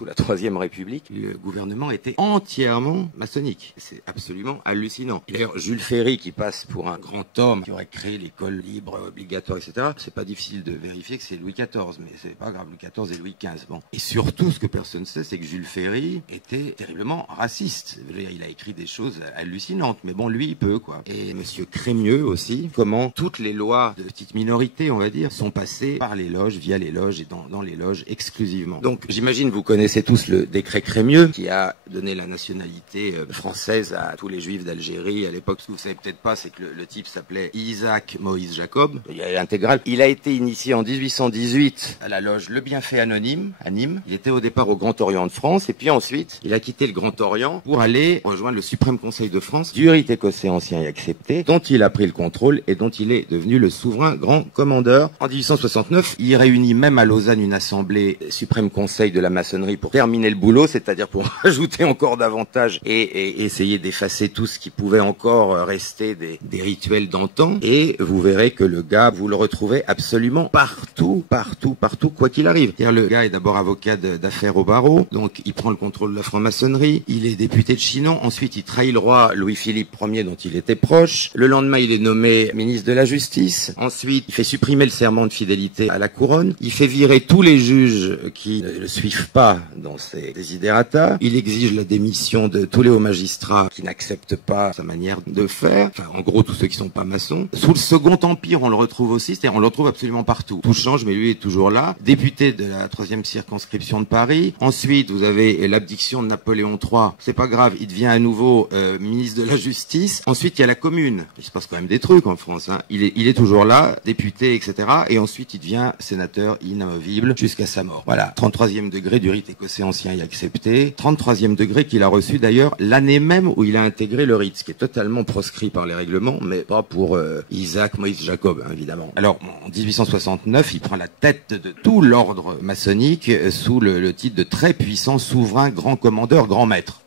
sous la Troisième République, le gouvernement était entièrement maçonnique. C'est absolument hallucinant. Et d'ailleurs, Jules Ferry, qui passe pour un grand homme qui aurait créé l'école libre, obligatoire, etc., c'est pas difficile de vérifier que c'est Louis XIV, mais c'est pas grave, Louis XIV et Louis XV. Bon. Et surtout, ce que personne ne sait, c'est que Jules Ferry était terriblement raciste. Il a écrit des choses hallucinantes, mais bon, lui, il peut, quoi. Et Monsieur Crémieux aussi, comment toutes les lois de petite minorité, on va dire, sont passées par les loges, via les loges et dans les loges exclusivement. Donc, j'imagine vous connaissez tous le décret Crémieux, qui a donné la nationalité française à tous les juifs d'Algérie à l'époque. Ce que vous savez peut-être pas, c'est que le type s'appelait Isaac Moïse Jacob. Il y a l'intégrale. Il a été initié en 1818 à la loge Le Bienfait Anonyme, à Nîmes. Il était au départ au Grand Orient de France, et puis ensuite, il a quitté le Grand Orient pour aller rejoindre le Suprême Conseil de France, du rite écossais ancien et accepté, dont il a pris le contrôle et dont il est devenu le souverain grand commandeur. En 1869, il réunit même à Lausanne une assemblée Suprême Conseil de la maçonnerie pour terminer le boulot, c'est-à-dire pour ajouter encore davantage et essayer d'effacer tout ce qui pouvait encore rester des rituels d'antan. Et vous verrez que le gars, vous le retrouvez absolument partout, quoi qu'il arrive. Le gars est d'abord avocat d'affaires au barreau, donc il prend le contrôle de la franc-maçonnerie, il est député de Chinon, ensuite il trahit le roi Louis-Philippe Ier dont il était proche, le lendemain il est nommé ministre de la Justice, ensuite il fait supprimer le serment de fidélité à la couronne, il fait virer tous les juges qui ne le suivent pas dans ses desiderata, il exige la démission de tous les hauts magistrats qui n'acceptent pas sa manière de faire, enfin en gros tous ceux qui sont pas maçons. Sous le Second Empire on le retrouve aussi, c'est-à-dire on le retrouve absolument partout. Tout change mais lui est toujours là, député de la 3e circonscription de Paris. Ensuite vous avez l'abdiction de Napoléon III, c'est pas grave, il devient à nouveau ministre de la Justice. Ensuite il y a la Commune, il se passe quand même des trucs en France, hein. Il est toujours là, député, etc. Et ensuite il devient sénateur inamovible jusqu'à sa mort. Voilà, 33e degré du rite écossais ancien et accepté, 33e degré qu'il a reçu d'ailleurs l'année même où il a intégré le rite, ce qui est totalement proscrit par les règlements, mais pas pour Isaac Moïse Jacob, hein, évidemment. Alors en 1869, il prend la tête de tout l'ordre maçonnique sous le titre de très puissant souverain grand commandeur, grand maître.